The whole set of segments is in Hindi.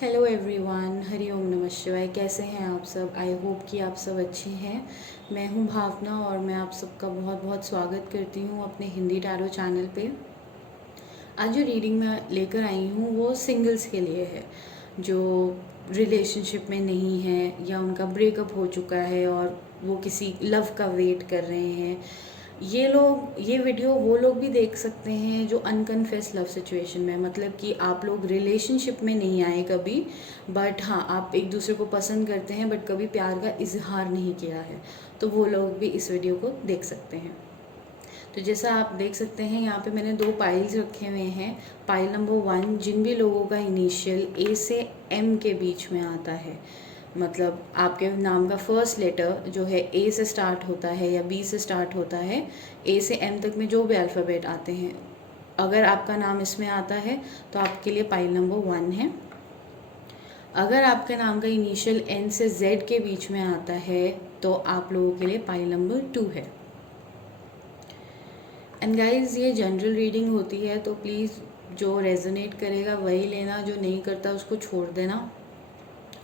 हेलो एवरीवन, हरि ओम नमः शिवाय। कैसे हैं आप सब? आई होप कि आप सब अच्छे हैं। मैं हूं भावना और मैं आप सबका बहुत बहुत स्वागत करती हूं अपने हिंदी टैरो चैनल पे। आज जो रीडिंग मैं लेकर आई हूं वो सिंगल्स के लिए है, जो रिलेशनशिप में नहीं है या उनका ब्रेकअप हो चुका है और वो किसी लव का वेट कर रहे हैं। ये वीडियो वो लोग भी देख सकते हैं जो अनकन्फेस लव सिचुएशन में, मतलब कि आप लोग रिलेशनशिप में नहीं आए कभी, बट हाँ आप एक दूसरे को पसंद करते हैं बट कभी प्यार का इजहार नहीं किया है, तो वो लोग भी इस वीडियो को देख सकते हैं। तो जैसा आप देख सकते हैं यहाँ पे मैंने 2 पाइल्स रखे हुए हैं। पाइल नंबर 1 जिन भी लोगों का इनिशियल ए से एम के बीच में आता है, मतलब आपके नाम का फर्स्ट लेटर जो है ए से स्टार्ट होता है या बी से स्टार्ट होता है, ए से एम तक में जो भी अल्फ़ाबेट आते हैं, अगर आपका नाम इसमें आता है तो आपके लिए पाइल नंबर 1 है। अगर आपके नाम का इनिशियल एन से जेड के बीच में आता है तो आप लोगों के लिए पाइल नंबर 2 है। एंड गाइज ये जनरल रीडिंग होती है, तो प्लीज़ जो रेजोनेट करेगा वही लेना, जो नहीं करता उसको छोड़ देना।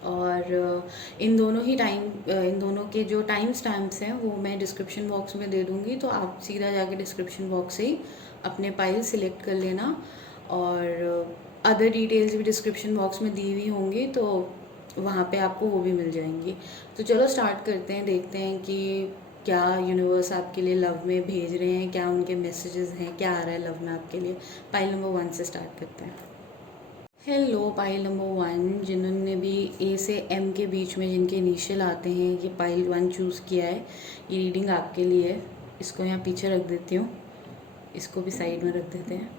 और इन दोनों के जो टाइम स्टैम्प्स हैं वो मैं डिस्क्रिप्शन बॉक्स में दे दूँगी, तो आप सीधा जाके डिस्क्रिप्शन बॉक्स से ही अपने पाइल सिलेक्ट कर लेना। और अदर डिटेल्स भी डिस्क्रिप्शन बॉक्स में दी हुई होंगी, तो वहाँ पे आपको वो भी मिल जाएंगी। तो चलो स्टार्ट करते हैं, देखते हैं कि क्या यूनिवर्स आपके लिए लव में भेज रहे हैं, क्या उनके मैसेजेस हैं, क्या आ रहा है लव में आपके लिए। पाइल नंबर 1 से स्टार्ट करते हैं। हेलो पाइल नंबर 1, जिन्होंने भी ए से एम के बीच में जिनके इनिशियल आते हैं, ये पाइल 1 चूज़ किया है। ये रीडिंग आपके लिए है। इसको यहाँ पीछे रख देती हूँ, इसको भी साइड में रख देते हैं।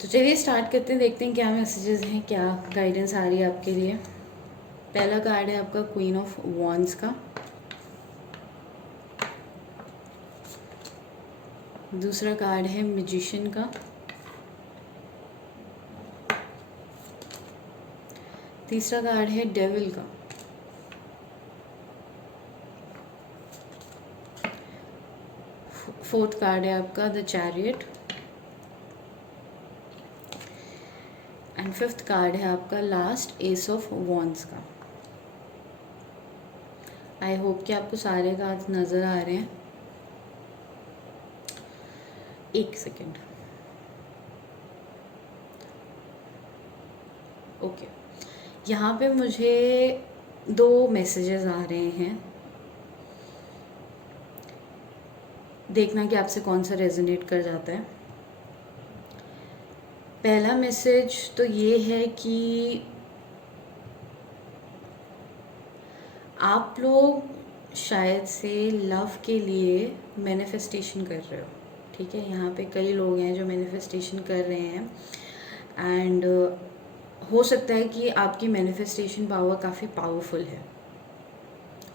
तो चलिए स्टार्ट करते हैं, देखते हैं क्या मैसेजेस हैं, क्या गाइडेंस आ रही है आपके लिए। पहला कार्ड है आपका क्वीन ऑफ वॉन्ड्स का। दूसरा कार्ड है मैजिशियन का। तीसरा कार्ड है डेविल का। फोर्थ कार्ड है आपका the chariot. And fifth card है आपका लास्ट एस ऑफ वॉन्ड्स का। आई होप कि आपको सारे कार्ड्स नज़र आ रहे हैं। एक सेकेंड। ओके, यहाँ पे मुझे 2 मैसेजेस आ रहे हैं, देखना कि आपसे कौन सा रेजोनेट कर जाता है। पहला मैसेज तो ये है कि आप लोग शायद से लव के लिए मैनिफेस्टेशन कर रहे हो, ठीक है। यहाँ पे कई लोग हैं जो मैनिफेस्टेशन कर रहे हैं, एंड हो सकता है कि आपकी मैनिफेस्टेशन पावर काफ़ी पावरफुल है।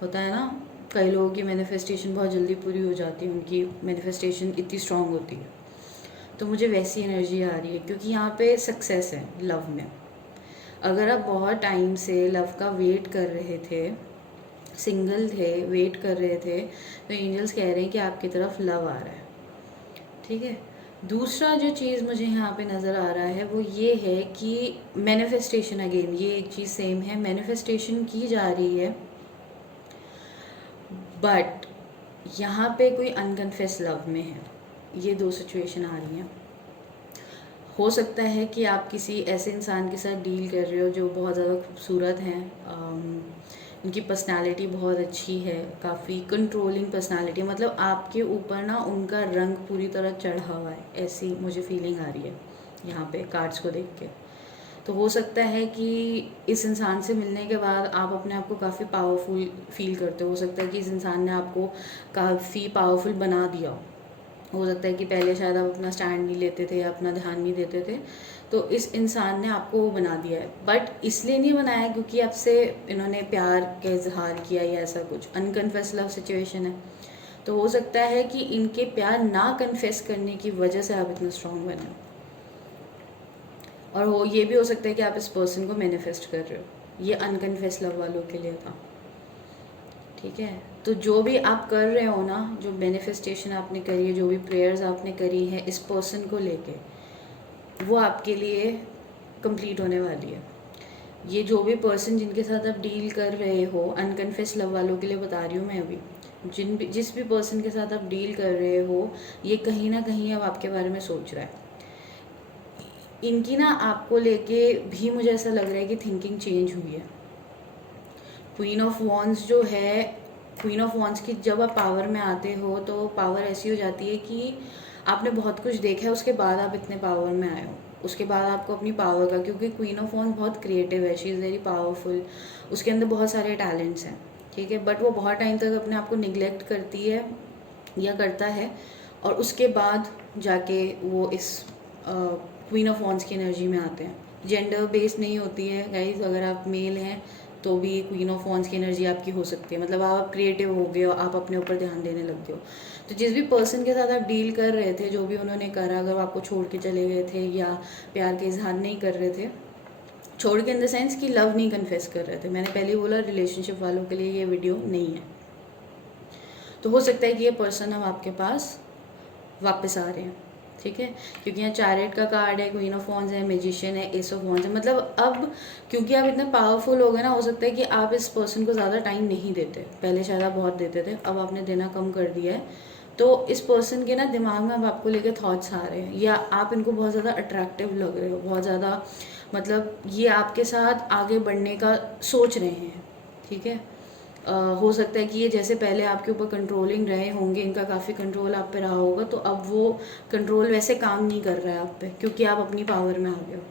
होता है ना, कई लोगों की मैनिफेस्टेशन बहुत जल्दी पूरी हो जाती है, उनकी मैनिफेस्टेशन इतनी स्ट्रांग होती है। तो मुझे वैसी एनर्जी आ रही है, क्योंकि यहाँ पे सक्सेस है लव में। अगर आप बहुत टाइम से लव का वेट कर रहे थे, सिंगल थे, वेट कर रहे थे, तो एंजल्स कह रहे हैं कि आपकी तरफ लव आ रहा है, ठीक है। दूसरा जो चीज़ मुझे यहाँ पे नज़र आ रहा है वो ये है कि मैनिफेस्टेशन, अगेन ये एक चीज़ सेम है, मैनिफेस्टेशन की जा रही है, बट यहाँ पे कोई अनकन्फेस लव में है। ये 2 सिचुएशन आ रही हैं। हो सकता है कि आप किसी ऐसे इंसान के साथ डील कर रहे हो जो बहुत ज़्यादा खूबसूरत हैं, उनकी पर्सनालिटी बहुत अच्छी है, काफ़ी कंट्रोलिंग पर्सनालिटी, मतलब आपके ऊपर ना उनका रंग पूरी तरह चढ़ा हुआ है, ऐसी मुझे फीलिंग आ रही है यहाँ पे कार्ड्स को देख के। तो हो सकता है कि इस इंसान से मिलने के बाद आप अपने आप को काफ़ी पावरफुल फील करते हो सकता है कि इस इंसान ने आपको काफ़ी पावरफुल बना दिया हो सकता है कि पहले शायद आप अपना स्टैंड नहीं लेते थे या अपना ध्यान नहीं देते थे, तो इस इंसान ने आपको वो बना दिया है। बट इसलिए नहीं बनाया क्योंकि आपसे इन्होंने प्यार का इजहार किया या ऐसा कुछ, अनकन्फेस लव सिचुएशन है। तो हो सकता है कि इनके प्यार ना कन्फेस करने की वजह से आप इतने स्ट्रॉन्ग बने, और वो ये भी हो सकता है कि आप इस पर्सन को मैनिफेस्ट कर रहे हो। ये अनकन्फेस लव वालों के लिए था, ठीक है। तो जो भी आप कर रहे हो ना, जो मैनिफेस्टेशन आपने करी है, जो भी प्रेयर्स आपने करी है इस पर्सन को लेके, वो आपके लिए कंप्लीट होने वाली है। ये जो भी पर्सन जिनके साथ आप डील कर रहे हो, अनकन्फेस लव वालों के लिए बता रही हूँ मैं अभी, जिस भी पर्सन के साथ आप डील कर रहे हो, ये कहीं ना कहीं अब आपके बारे में सोच रहा है। इनकी ना आपको लेके भी मुझे ऐसा लग रहा है कि थिंकिंग चेंज हुई है। क्वीन ऑफ वॉन्ड्स जो है, क्वीन ऑफ वॉन्ड्स की जब आप पावर में आते हो तो पावर ऐसी हो जाती है कि आपने बहुत कुछ देखा है, उसके बाद आप इतने पावर में आए हो, उसके बाद आपको अपनी पावर का, क्योंकि क्वीन ऑफ वॉन्ड्स बहुत क्रिएटिव है, शी इज़ वेरी पावरफुल, उसके अंदर बहुत सारे टैलेंट्स हैं, ठीक है, बट वो बहुत टाइम तक अपने आप को निगलेक्ट करती है या करता है, और उसके बाद जाके वो इस क्वीन ऑफ वॉन्ड्स की एनर्जी में आते हैं। जेंडर बेस्ड नहीं होती है गाइज, अगर आप मेल हैं तो भी क्वीन ऑफ वॉन्ड्स की एनर्जी आपकी हो सकती है, मतलब आप क्रिएटिव हो गए हो, आप अपने ऊपर ध्यान देने लग गए हो। तो जिस भी पर्सन के साथ आप डील कर रहे थे, जो भी उन्होंने करा, अगर वो आपको छोड़ के चले गए थे या प्यार के इजहार नहीं कर रहे थे, छोड़ के इन द सेंस कि लव नहीं कन्फेस कर रहे थे, मैंने पहले ही बोला रिलेशनशिप वालों के लिए ये वीडियो नहीं है, तो हो सकता है कि ये पर्सन अब आपके पास वापस आ रहे हैं, ठीक है, क्योंकि यहाँ चैरियट का कार्ड है, क्वीन ऑफ वॉन्ड्स है, मैजिशियन है, एस ऑफ वॉन्ड्स है, मतलब अब क्योंकि आप इतने पावरफुल हो गए ना, हो सकता है कि आप इस पर्सन को ज़्यादा टाइम नहीं देते, पहले शायद आप बहुत देते थे, अब आपने देना कम कर दिया है, तो इस पर्सन के ना दिमाग में अब आपको लेके थॉट्स आ रहे हैं, या आप इनको बहुत ज़्यादा अट्रैक्टिव लग रहे हो, बहुत ज़्यादा, मतलब ये आपके साथ आगे बढ़ने का सोच रहे हैं, ठीक है। हो सकता है कि ये जैसे पहले आपके ऊपर कंट्रोलिंग रहे होंगे, इनका काफ़ी कंट्रोल आप पे रहा होगा, तो अब वो कंट्रोल वैसे काम नहीं कर रहा है आप पे, क्योंकि आप अपनी पावर में आ गए हो।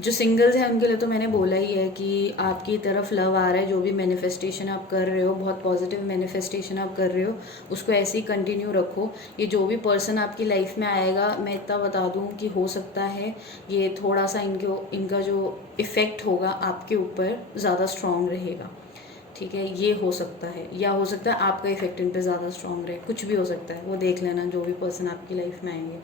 जो सिंगल्स हैं उनके लिए तो मैंने बोला ही है कि आपकी तरफ लव आ रहा है, जो भी मैनिफेस्टेशन आप कर रहे हो, बहुत पॉजिटिव मैनिफेस्टेशन आप कर रहे हो, उसको ऐसे ही कंटिन्यू रखो। ये जो भी पर्सन आपकी लाइफ में आएगा, मैं इतना बता दूं कि हो सकता है ये थोड़ा सा इनका जो इफ़ेक्ट होगा आपके ऊपर ज़्यादा स्ट्रॉन्ग रहेगा, ठीक है, ये हो सकता है, या हो सकता है आपका इफेक्ट इन पे ज़्यादा स्ट्रॉन्ग रहे, कुछ भी हो सकता है, वो देख लेना जो भी पर्सन आपकी लाइफ में आएंगे।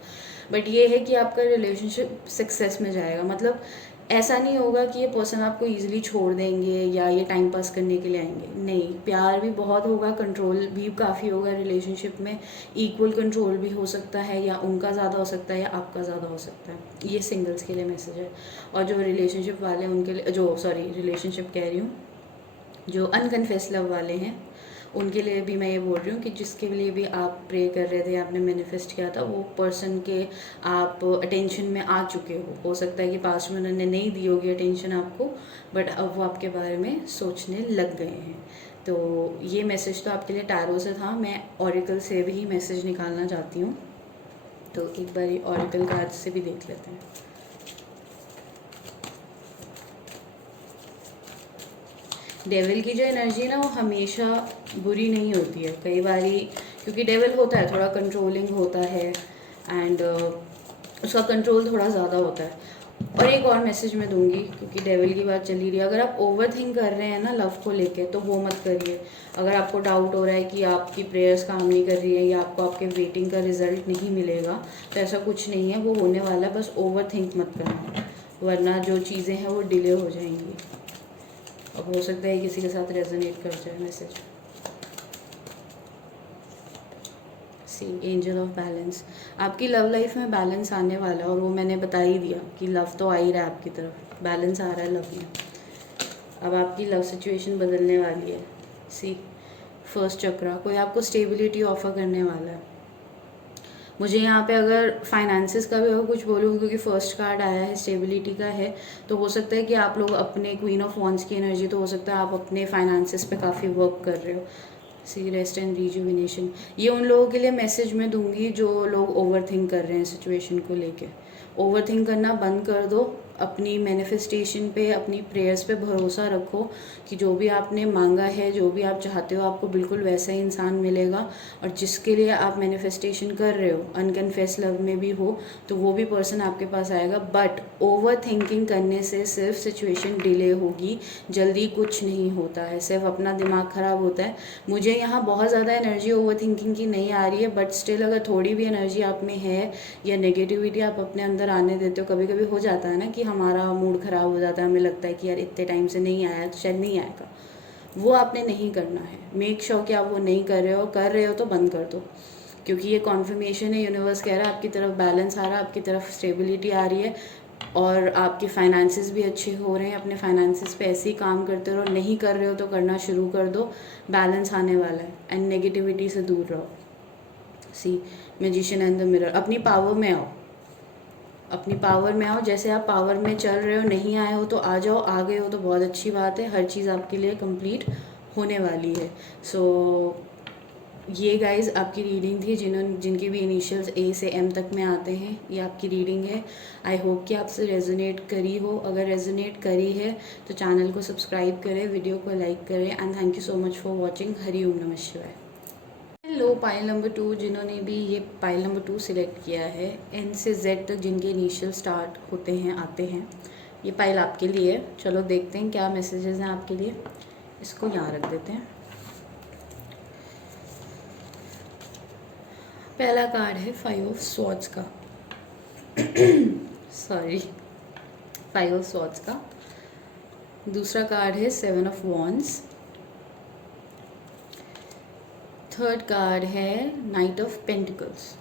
बट ये है कि आपका रिलेशनशिप सक्सेस में जाएगा, मतलब ऐसा नहीं होगा कि ये पर्सन आपको ईजिली छोड़ देंगे या ये टाइम पास करने के लिए आएंगे, नहीं, प्यार भी बहुत होगा, कंट्रोल भी काफ़ी होगा रिलेशनशिप में, इक्वल कंट्रोल भी हो सकता है, या उनका ज़्यादा हो सकता है या आपका ज़्यादा हो सकता है। ये सिंगल्स के लिए मैसेज है। और जो रिलेशनशिप वाले उनके लिए, जो सॉरी रिलेशनशिप कह रही हूँ, जो अनकन्फेस लव वाले हैं उनके लिए भी मैं ये बोल रही हूँ कि जिसके लिए भी आप प्रे कर रहे थे, आपने मैनिफेस्ट किया था, वो पर्सन के आप अटेंशन में आ चुके हो सकता है कि पास्ट में उन्होंने नहीं दी होगी अटेंशन आपको, बट अब वो आपके बारे में सोचने लग गए हैं। तो ये मैसेज तो आपके लिए टैरो से था, मैं ऑरिकल से भी मैसेज निकालना चाहती हूँ, तो एक बार ऑरिकल कार्ड से भी देख लेते हैं। डेविल की जो एनर्जी है ना, वो हमेशा बुरी नहीं होती है, कई बार, क्योंकि डेविल होता है थोड़ा कंट्रोलिंग होता है, एंड उसका कंट्रोल थोड़ा ज़्यादा होता है। और एक और मैसेज मैं दूंगी, क्योंकि डेविल की बात चली रही है, अगर आप ओवर थिंक कर रहे हैं ना लव को लेके, तो वो मत करिए। अगर आपको डाउट हो रहा है कि आपकी प्रेयर्स काम नहीं कर रही है या आपको आपके वेटिंग का रिजल्ट नहीं मिलेगा, तो ऐसा कुछ नहीं है, वो होने वाला है, बस ओवर थिंक मत करना, वरना जो चीज़ें हैं वो डिले हो जाएंगी। अब हो सकता है किसी के साथ रेजोनेट कर जाए message. See angel of balance, आपकी लव लाइफ में बैलेंस आने वाला है, और वो मैंने बता ही दिया कि लव तो आ ही रहा है आपकी तरफ, बैलेंस आ रहा है लव में, अब आपकी लव सिचुएशन बदलने वाली है। सी फर्स्ट चक्रा, कोई आपको स्टेबिलिटी ऑफर करने वाला है। मुझे यहाँ पे अगर फाइनेंसेस का भी अगर कुछ बोलूँ, क्योंकि फर्स्ट कार्ड आया है, स्टेबिलिटी का है, तो हो सकता है कि आप लोग अपने क्वीन ऑफ वॉन्ड्स की एनर्जी, तो हो सकता है आप अपने फाइनेंसेस पे काफ़ी वर्क कर रहे हो। सी रेस्ट एंड रिजुविनेशन, ये उन लोगों के लिए मैसेज मैं दूंगी जो लोग ओवर थिंक कर रहे हैं सिचुएशन को लेके। ओवर थिंक करना बंद कर दो, अपनी मैनिफेस्टेशन पे, अपनी प्रेयर्स पे भरोसा रखो कि जो भी आपने मांगा है, जो भी आप चाहते हो, आपको बिल्कुल वैसा ही इंसान मिलेगा। और जिसके लिए आप मैनिफेस्टेशन कर रहे हो, अनकन्फेस लव में भी हो, तो वो भी पर्सन आपके पास आएगा। बट ओवर थिंकिंग करने से सिर्फ सिचुएशन डिले होगी, जल्दी कुछ नहीं होता है, सिर्फ अपना दिमाग ख़राब होता है। मुझे यहाँ बहुत ज़्यादा एनर्जी ओवर थिंकिंग की नहीं आ रही है, बट स्टिल अगर थोड़ी भी एनर्जी आप में है या नेगेटिविटी आप अपने अंदर आने देते हो, कभी कभी हो जाता है ना कि हमारा मूड ख़राब हो जाता है, हमें लगता है कि यार इतने टाइम से नहीं आया तो शायद नहीं आएगा, वो आपने नहीं करना है। मेक श्योर कि आप वो नहीं कर रहे हो तो बंद कर दो, क्योंकि ये कॉन्फर्मेशन है, यूनिवर्स कह रहा है आपकी तरफ बैलेंस आ रहा है, आपकी तरफ स्टेबिलिटी आ रही है। और आपके फाइनेंसेस भी अच्छे हो रहे हैं। अपने फाइनेंसेस पे ऐसे ही काम करते रहो, नहीं कर रहे हो तो करना शुरू कर दो, बैलेंस आने वाला है। एंड नेगेटिविटी से दूर रहो। सी मैजिशियन एंड द मिरर, अपनी पावर में आओ, अपनी पावर में आओ। जैसे आप पावर में चल रहे हो, नहीं आए हो तो आ जाओ, आ गए हो तो बहुत अच्छी बात है, हर चीज़ आपके लिए कंप्लीट होने वाली है। सो ये गाइस आपकी रीडिंग थी, जिनकी भी इनिशियल्स ए से एम तक में आते हैं, ये आपकी रीडिंग है। आई होप कि आपसे रेजोनेट करी हो। अगर रेजोनेट करी है तो चैनल को सब्सक्राइब करें, वीडियो को लाइक करें, and thank you so much for watching. Hari Om नमः शिवाय। हेलो पाइल नंबर 2, जिन्होंने भी ये पाइल नंबर 2 सिलेक्ट किया है, एन से जेड तक जिनके इनिशियल स्टार्ट होते हैं, आते हैं, ये पाइल आपके लिए है। चलो देखते हैं क्या मैसेजेस हैं आपके लिए। इसको यहाँ रख देते हैं। पहला कार्ड है 5 ऑफ स्वॉर्ड्स का सॉरी 5 ऑफ स्वॉर्ड्स का। दूसरा कार्ड है 7 ऑफ वॉन्ड्स। थर्ड कार्ड है night of pentacles.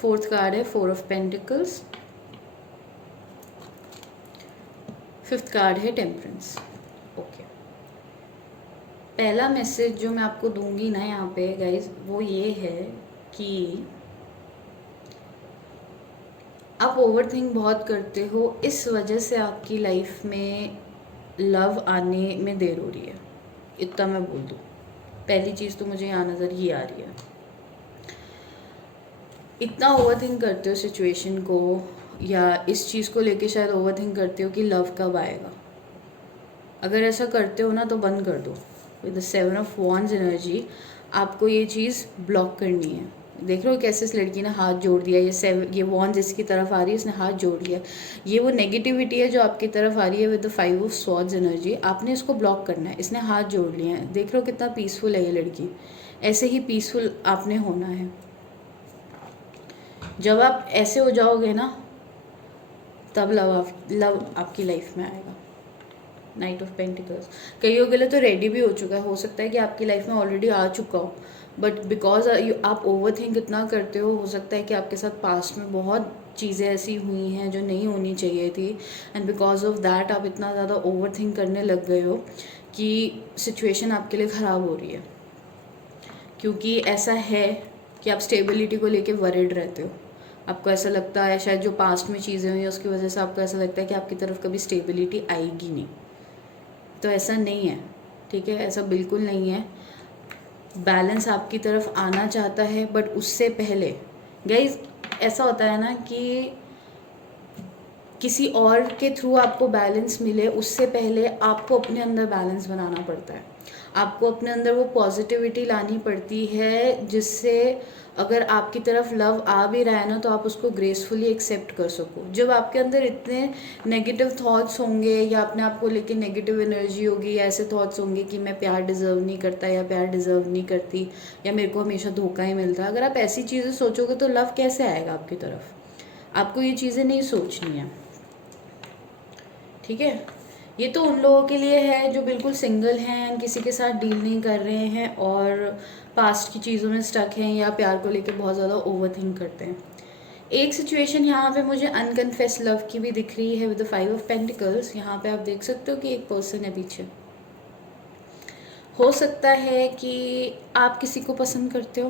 Fourth card है 4 ऑफ पेंटिकल्स। फिफ्थ कार्ड है टेम्परेंस। ओके, पहला मैसेज जो मैं आपको दूंगी ना यहाँ पे गाइज, वो ये है कि आप ओवरथिंक बहुत करते हो, इस वजह से आपकी लाइफ में लव आने में देर हो रही है। इतना मैं बोल दूँ। पहली चीज़ तो मुझे यहाँ नज़र ये आ रही है, इतना ओवरथिंक करते हो सिचुएशन को, या इस चीज़ को लेके शायद ओवरथिंक करते हो कि लव कब आएगा। अगर ऐसा करते हो ना तो बंद कर दो। With the 7 of wands energy आपको ये चीज़ ब्लॉक करनी है। देख रहे हो कैसे इस लड़की ने हाथ जोड़ दिया, ये वॉन्ड्स इसकी तरफ आ रही है, इसने हाथ जोड़ लिया। ये वो नेगेटिविटी है जो आपकी तरफ आ रही है with the 5 of swords energy, आपने इसको ब्लॉक करना है। इसने हाथ जोड़ लिए हैं, देख रहे हो कितना पीसफुल है ये लड़की। ऐसे ही पीसफुल आपने होना है। जब आप ऐसे हो जाओगे ना, तब लव आपकी लाइफ में आएगा। नाइट ऑफ पेंटिकल्स कईयों के लिए तो रेडी भी हो चुका है, हो सकता है कि आपकी लाइफ में ऑलरेडी आ चुका हो, बट बिकॉज आप ओवरथिंक इतना करते हो सकता है कि आपके साथ पास्ट में बहुत चीज़ें ऐसी हुई हैं जो नहीं होनी चाहिए थी, एंड बिकॉज ऑफ दैट आप इतना ज़्यादा ओवरथिंक करने लग गए हो कि सिचुएशन आपके लिए ख़राब हो रही है। क्योंकि ऐसा है कि आप स्टेबिलिटी को लेके वरिड रहते हो। आपको ऐसा लगता है शायद जो पास्ट में चीज़ें हुई हैं उसकी वजह से आपको ऐसा लगता है कि आपकी तरफ कभी स्टेबिलिटी आएगी नहीं। तो ऐसा नहीं है, ठीक है, ऐसा बिल्कुल नहीं है। बैलेंस आपकी तरफ आना चाहता है, बट उससे पहले गाइज ऐसा होता है ना कि किसी और के थ्रू आपको बैलेंस मिले, उससे पहले आपको अपने अंदर बैलेंस बनाना पड़ता है। आपको अपने अंदर वो पॉजिटिविटी लानी पड़ती है जिससे अगर आपकी तरफ लव आ भी रहा है ना तो आप उसको ग्रेसफुली एक्सेप्ट कर सको। जब आपके अंदर इतने नेगेटिव थॉट्स होंगे या अपने आप को लेके नेगेटिव एनर्जी होगी, या ऐसे थॉट्स होंगे कि मैं प्यार डिज़र्व नहीं करता या प्यार डिज़र्व नहीं करती या मेरे को हमेशा धोखा ही मिलता है, अगर आप ऐसी चीज़ें सोचोगे तो लव कैसे आएगा आपकी तरफ। आपको ये चीज़ें नहीं सोचनी है, ठीक है। ये तो उन लोगों के लिए है जो बिल्कुल सिंगल हैं, किसी के साथ डील नहीं कर रहे हैं और पास्ट की चीज़ों में स्टक हैं या प्यार को लेके बहुत ज़्यादा ओवरथिंक करते हैं। एक सिचुएशन यहाँ पे मुझे अनकन्फेस लव की भी दिख रही है विद द 5 ऑफ पेंटिकल्स। यहाँ पे आप देख सकते हो कि एक पर्सन है पीछे। हो सकता है कि आप किसी को पसंद करते हो,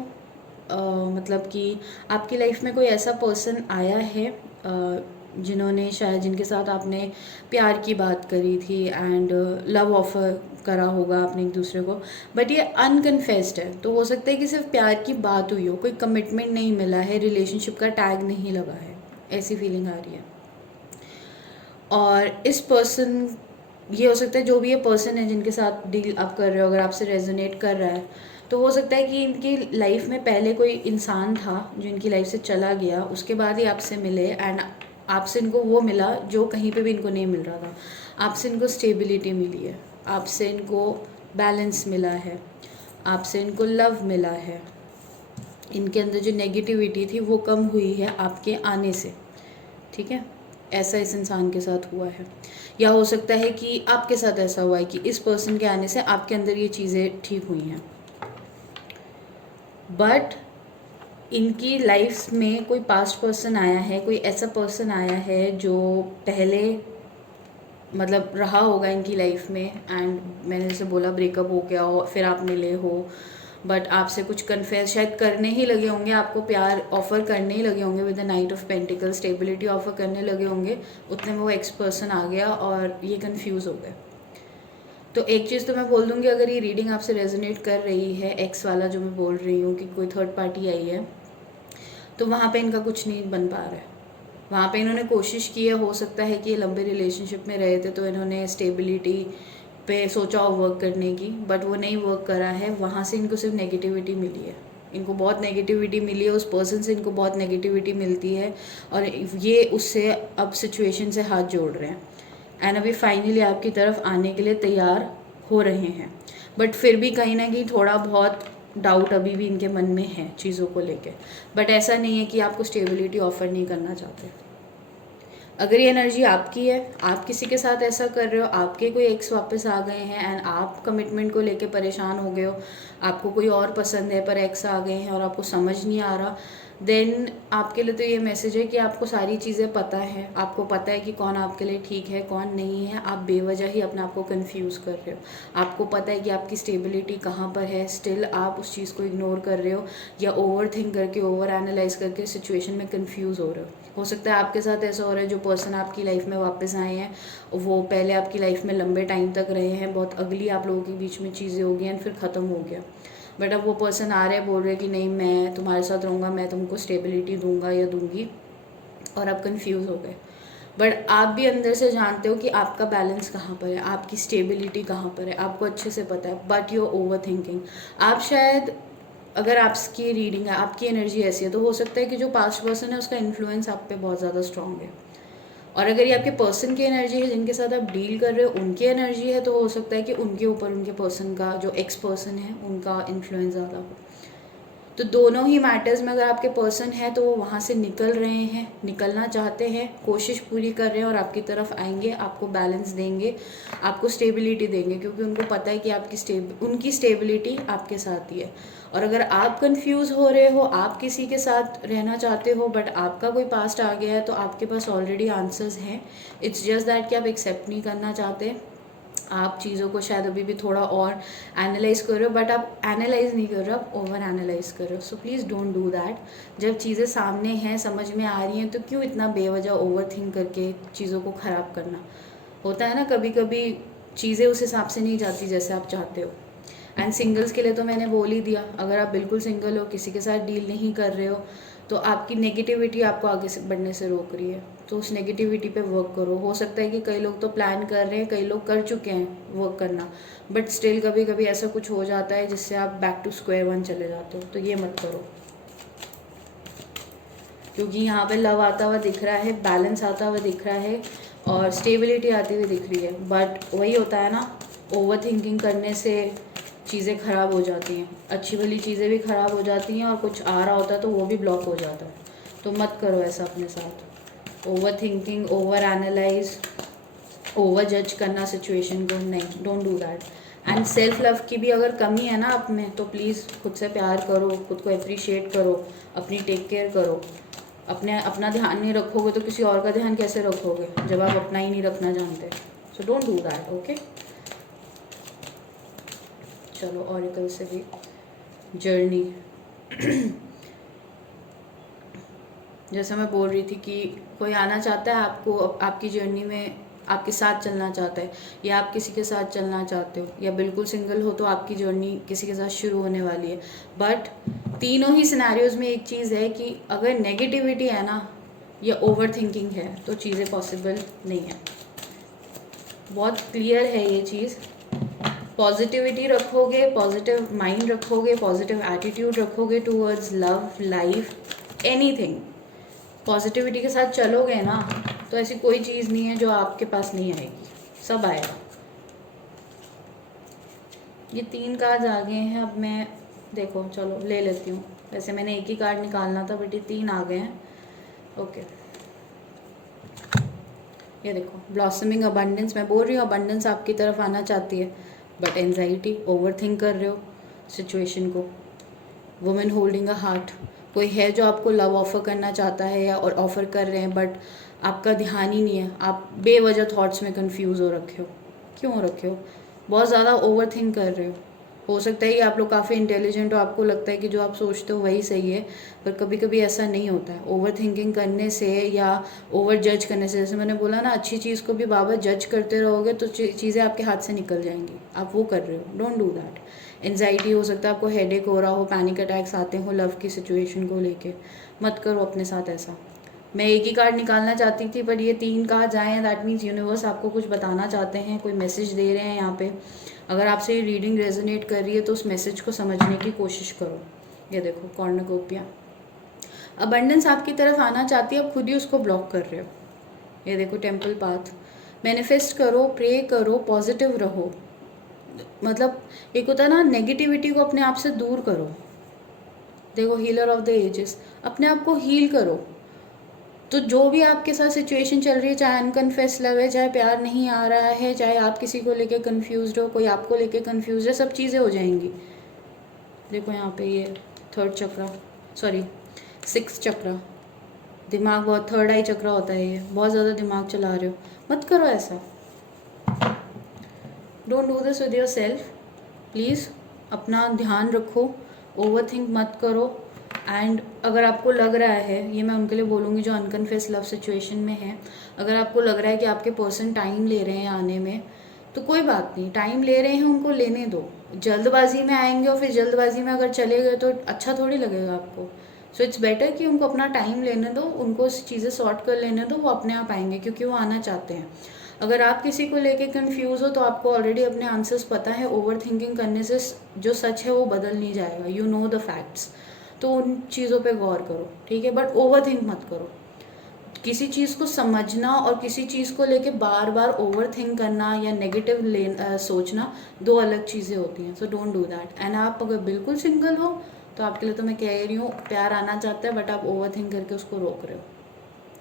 मतलब कि आपकी लाइफ में कोई ऐसा पर्सन आया है जिन्होंने शायद जिनके साथ आपने प्यार की बात करी थी एंड लव ऑफर करा होगा आपने एक दूसरे को, बट ये अनकन्फेस्ड है। तो हो सकता है कि सिर्फ प्यार की बात हुई हो, कोई कमिटमेंट नहीं मिला है, रिलेशनशिप का टैग नहीं लगा है, ऐसी फीलिंग आ रही है। और इस पर्सन, ये हो सकता है जो भी ये पर्सन है जिनके साथ डील आप कर रहे हो, अगर आपसे रेजोनेट कर रहा है तो हो सकता है कि इनकी लाइफ में पहले कोई इंसान था जो इनकी लाइफ से चला गया, उसके बाद ही आपसे मिले एंड आपसे इनको वो मिला जो कहीं पे भी इनको नहीं मिल रहा था। आपसे इनको स्टेबिलिटी मिली है, आपसे इनको बैलेंस मिला है, आपसे इनको लव मिला है। इनके अंदर जो नेगेटिविटी थी वो कम हुई है आपके आने से, ठीक है। ऐसा इस इंसान के साथ हुआ है, या हो सकता है कि आपके साथ ऐसा हुआ है कि इस पर्सन के आने से आपके अंदर ये चीज़ें ठीक हुई हैं। बट इनकी लाइफ में कोई पास्ट पर्सन आया है, कोई ऐसा पर्सन आया है जो पहले मतलब रहा होगा इनकी लाइफ में, एंड मैंने जैसे बोला ब्रेकअप हो गया हो, फिर आप मिले हो, बट आपसे कुछ कन्फेस शायद करने ही लगे होंगे, आपको प्यार ऑफर करने ही लगे होंगे, with the night of pentacle stability offer करने लगे होंगे, उतने में वो एक्स पर्सन आ गया और ये कंफ्यूज हो गए। तो एक चीज़ तो मैं बोल दूँगी, अगर ये रीडिंग आपसे रेजोनेट कर रही है, एक्स वाला जो मैं बोल रही हूँ कि कोई थर्ड पार्टी आई है, तो वहाँ पे इनका कुछ नहीं बन पा रहा है। वहाँ पे इन्होंने कोशिश की है, हो सकता है कि ये लंबे रिलेशनशिप में रहे थे तो इन्होंने स्टेबिलिटी पे सोचा हो वर्क करने की, बट वो नहीं वर्क करा है। वहाँ से इनको सिर्फ नेगेटिविटी मिली है, इनको बहुत नेगेटिविटी मिली है, उस पर्सन से इनको बहुत नेगेटिविटी मिलती है, और ये उससे अब सिचुएशन से हाथ जोड़ रहे हैं, एंड अभी फाइनली आपकी तरफ आने के लिए तैयार हो रहे हैं। बट फिर भी कहीं ना कहीं थोड़ा बहुत डाउट अभी भी इनके मन में है चीज़ों को लेके, बट ऐसा नहीं है कि आपको स्टेबिलिटी ऑफर नहीं करना चाहते। अगर ये एनर्जी आपकी है, आप किसी के साथ ऐसा कर रहे हो, आपके कोई एक्स वापस आ गए हैं एंड आप कमिटमेंट को लेके परेशान हो गए हो, आपको कोई और पसंद है पर एक्स आ गए हैं और आपको समझ नहीं आ रहा, देन आपके लिए तो ये मैसेज है कि आपको सारी चीज़ें पता है, आपको पता है कि कौन आपके लिए ठीक है कौन नहीं है, आप बेवजह ही अपने आप को कन्फ्यूज़ कर रहे हो। आपको पता है कि आपकी स्टेबिलिटी कहाँ पर है, स्टिल आप उस चीज़ को इग्नोर कर रहे हो या ओवर थिंक करके, ओवर एनालाइज करके सिचुएशन में कन्फ्यूज़ हो रहे हो सकता है आपके साथ ऐसा हो रहा है, जो पर्सन आपकी लाइफ में वापस आए हैं वो पहले आपकी लाइफ में लंबे टाइम तक रहे हैं, बहुत अगली आप लोगों के बीच में चीज़ें हो गई एंड फिर ख़त्म हो गया, बट अब वो पर्सन आ रहे हैं, बोल रहे हैं कि नहीं मैं तुम्हारे साथ रहूँगा, मैं तुमको स्टेबिलिटी दूंगा या दूंगी, और आप कंफ्यूज हो गए। बट आप भी अंदर से जानते हो कि आपका बैलेंस कहाँ पर है, आपकी स्टेबिलिटी कहाँ पर है, आपको अच्छे से पता है, बट यू ओवर थिंकिंग। आप शायद, अगर आपकी रीडिंग है, आपकी एनर्जी ऐसी है, तो हो सकता है कि जो पास्ट पर्सन है उसका इन्फ्लुएंस आप पे बहुत ज़्यादा स्ट्रांग है, और अगर ये आपके पर्सन की एनर्जी है जिनके साथ आप डील कर रहे हो उनकी एनर्जी है, तो हो सकता है कि उनके ऊपर उनके पर्सन का, जो एक्स पर्सन है उनका इन्फ्लुएंस ज़्यादा हो। तो दोनों ही मैटर्स में अगर आपके पर्सन है तो वो वहाँ से निकल रहे हैं, निकलना चाहते हैं, कोशिश पूरी कर रहे हैं और आपकी तरफ आएंगे, आपको बैलेंस देंगे, आपको स्टेबिलिटी देंगे, क्योंकि उनको पता है कि आपकी उनकी स्टेबिलिटी आपके साथ ही है। और अगर आप कंफ्यूज हो रहे हो, आप किसी के साथ रहना चाहते हो बट आपका कोई पास्ट आ गया है, तो आपके पास ऑलरेडी आंसर्स हैं, इट्स जस्ट दैट कि आप एक्सेप्ट नहीं करना चाहते, आप चीज़ों को शायद अभी भी थोड़ा और एनालाइज कर रहे हो, बट आप एनालाइज नहीं कर रहे हो, आप ओवर एनालाइज कर रहे हो। So please don't do that. जब चीज़ें सामने हैं, समझ में आ रही हैं, तो क्यों इतना बेवजह ओवर थिंक करके चीज़ों को ख़राब करना। होता है ना कभी कभी चीज़ें उस हिसाब से नहीं जाती जैसे आप चाहते हो। एंड सिंगल्स के लिए तो मैंने बोल ही दिया, अगर आप बिल्कुल सिंगल हो, किसी के साथ डील नहीं कर रहे हो, तो आपकी नेगेटिविटी आपको आगे से बढ़ने से रोक रही है, तो उस नेगेटिविटी पे वर्क करो। हो सकता है कि कई लोग तो प्लान कर रहे हैं, कई लोग कर चुके हैं वर्क करना, बट स्टिल कभी कभी ऐसा कुछ हो जाता है जिससे आप बैक टू स्क्वायर वन चले जाते हो, तो ये मत करो, क्योंकि यहाँ पे लव आता हुआ दिख रहा है, बैलेंस आता हुआ दिख रहा है और स्टेबिलिटी आती हुई दिख रही है, बट वही होता है ना, ओवर थिंकिंग करने से चीज़ें ख़राब हो जाती हैं, अच्छी भली चीज़ें भी ख़राब हो जाती हैं और कुछ आ रहा होता है तो वो भी ब्लॉक हो जाता है। तो मत करो ऐसा अपने साथ, over thinking, over analyse, over जज करना सिचुएशन को, नहीं, don't do that. And self love की भी अगर कमी है ना आप में, तो प्लीज़ खुद से प्यार करो, खुद को अप्रिशिएट करो, अपनी टेक केयर करो। अपना ध्यान नहीं रखोगे तो किसी और का ध्यान कैसे रखोगे जब आप अपना ही नहीं रखना जानते। So don't do that, okay. चलो ऑरिकल से भी जर्नी जैसे मैं बोल रही थी कि कोई आना चाहता है आपको, आपकी जर्नी में आपके साथ चलना चाहता है, या आप किसी के साथ चलना चाहते हो, या बिल्कुल सिंगल हो तो आपकी जर्नी किसी के साथ शुरू होने वाली है। बट तीनों ही सिनेरियोज में एक चीज़ है कि अगर नेगेटिविटी है ना या ओवर थिंकिंग है तो चीज़ें पॉसिबल नहीं है। बहुत क्लियर है ये चीज़। पॉजिटिविटी रखोगे, पॉजिटिव माइंड रखोगे, पॉजिटिव एटीट्यूड रखोगे towards love, life, anything, positivity के साथ चलोगे ना, तो ऐसी कोई चीज़ नहीं है जो आपके पास नहीं आएगी, सब आएगा। ये 3 कार्ड आ गए हैं, अब मैं देखो चलो ले लेती हूँ। वैसे मैंने एक ही कार्ड निकालना था बट ये 3 आ गए हैं, ओके। ये देखो, ब्लॉसमिंग अबंडेंस। मैं बोल रही हूँ अबंडेंस आपकी तरफ आना चाहती है, बट एंजाइटी, ओवर थिंक कर रहे हो सिचुएशन को। वुमेन होल्डिंग अ हार्ट, कोई है जो आपको लव ऑफ़र करना चाहता है या और ऑफ़र कर रहे हैं, बट आपका ध्यान ही नहीं है, आप बेवजह थॉट्स में कंफ्यूज हो रखे हो। क्यों हो रखे हो? बहुत ज़्यादा ओवर थिंक कर रहे हो सकता है कि आप लोग काफ़ी इंटेलिजेंट हो, आपको लगता है कि जो आप सोचते हो वही सही है, पर कभी कभी ऐसा नहीं होता है। ओवर थिंकिंग करने से या ओवर जज करने से, जैसे मैंने बोला ना, अच्छी चीज़ को भी बाबा जज करते रहोगे तो चीज़ें आपके हाथ से निकल जाएंगी। आप वो कर रहे हो, डोंट डू दैट। एनजाइटी हो सकता है, आपको हेडेक हो रहा हो, पैनिक अटैक्स आते हो लव की सिचुएशन को लेके, मत करो अपने साथ ऐसा। मैं एक ही कार्ड निकालना चाहती थी, पर ये 3 कार्ड्स आए हैं, दैट मीन्स यूनिवर्स आपको कुछ बताना चाहते हैं, कोई मैसेज दे रहे हैं यहाँ पे। अगर आपसे ये रीडिंग रेजोनेट कर रही है तो उस मैसेज को समझने की कोशिश करो। ये देखो कॉर्नुकोपिया, अबंडेंस आपकी तरफ आना चाहती है, आप खुद ही उसको ब्लॉक कर रहे हो। ये देखो टेम्पल पाथ, मैनिफेस्ट करो, प्रे करो, पॉजिटिव रहो। मतलब एक होता है ना, नेगेटिविटी को अपने आप से दूर करो। देखो हीलर ऑफ द एजेस, अपने आप को हील करो। तो जो भी आपके साथ सिचुएशन चल रही है, चाहे अनकन्फेस लव है, चाहे प्यार नहीं आ रहा है, चाहे आप किसी को लेके कंफ्यूज हो, कोई आपको लेके कंफ्यूज है, सब चीज़ें हो जाएंगी। देखो यहाँ पे ये 3rd चक्रा, सॉरी 6th चक्रा, दिमाग बहुत, 3rd आई चक्रा होता है ये, बहुत ज़्यादा दिमाग चला रहे हो, मत करो ऐसा। Don't do this with your self please. अपना ध्यान रखो, ओवर थिंक मत करो। एंड अगर आपको लग रहा है, ये मैं उनके लिए बोलूँगी जो अनकन्फेस लव सिचुएशन में है, अगर आपको लग रहा है कि आपके पर्सन टाइम ले रहे हैं आने में, तो कोई बात नहीं, टाइम ले रहे हैं, उनको लेने दो। जल्दबाजी में आएंगे और फिर जल्दबाजी में अगर चले गए तो अच्छा थोड़ी लगेगा आपको। सो इट्स बेटर कि उनको अपना टाइम लेने दो, उनको चीज़ें सॉर्ट कर लेने दो, वो अपने आप आएंगे क्योंकि वो आना चाहते हैं। अगर आप किसी को लेके कंफ्यूज हो तो आपको ऑलरेडी अपने आंसर्स पता है। ओवर थिंकिंग करने से जो सच है वो बदल नहीं जाएगा, यू नो द फैक्ट्स। तो उन चीज़ों पे गौर करो, ठीक है, बट ओवर थिंक मत करो। किसी चीज़ को समझना और किसी चीज़ को लेके बार बार ओवर थिंक करना या नेगेटिव सोचना 2 अलग चीज़ें होती हैं। So don't do that. And आप अगर बिल्कुल सिंगल हो तो आपके लिए तो मैं कह रही हूँ, प्यार आना चाहता है, बट आप ओवर थिंक करके उसको रोक रहे हो,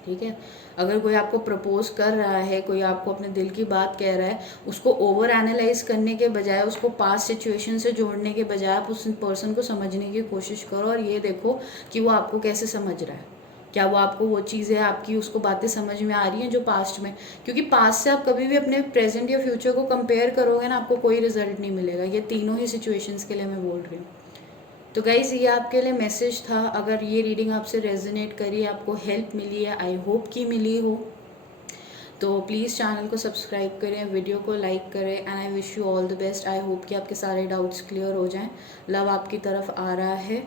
ठीक है। अगर कोई आपको प्रपोज कर रहा है, कोई आपको अपने दिल की बात कह रहा है, उसको ओवर एनालाइज करने के बजाय, उसको पास्ट सिचुएशन से जोड़ने के बजाय, आप उस पर्सन को समझने की कोशिश करो और ये देखो कि वो आपको कैसे समझ रहा है। क्या वो आपको वो चीज़ें, आपकी उसको बातें समझ में आ रही हैं जो पास्ट में, क्योंकि पास्ट से आप कभी भी अपने प्रेजेंट या फ्यूचर को कंपेयर करोगे ना, आपको कोई रिजल्ट नहीं मिलेगा। ये तीनों ही सिचुएशंस के लिए मैं बोल रही हूँ। तो गाइज़ ये आपके लिए मैसेज था। अगर ये रीडिंग आपसे रेजोनेट करी, आपको हेल्प मिली है, आई होप कि मिली हो, तो प्लीज़ चैनल को सब्सक्राइब करें, वीडियो को लाइक करें। And I wish you all the best. I hope कि आपके सारे डाउट्स क्लियर हो जाएं। लव आपकी तरफ आ रहा है।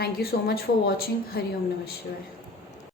Thank you so much for watching. Hariom नमः शिवाय।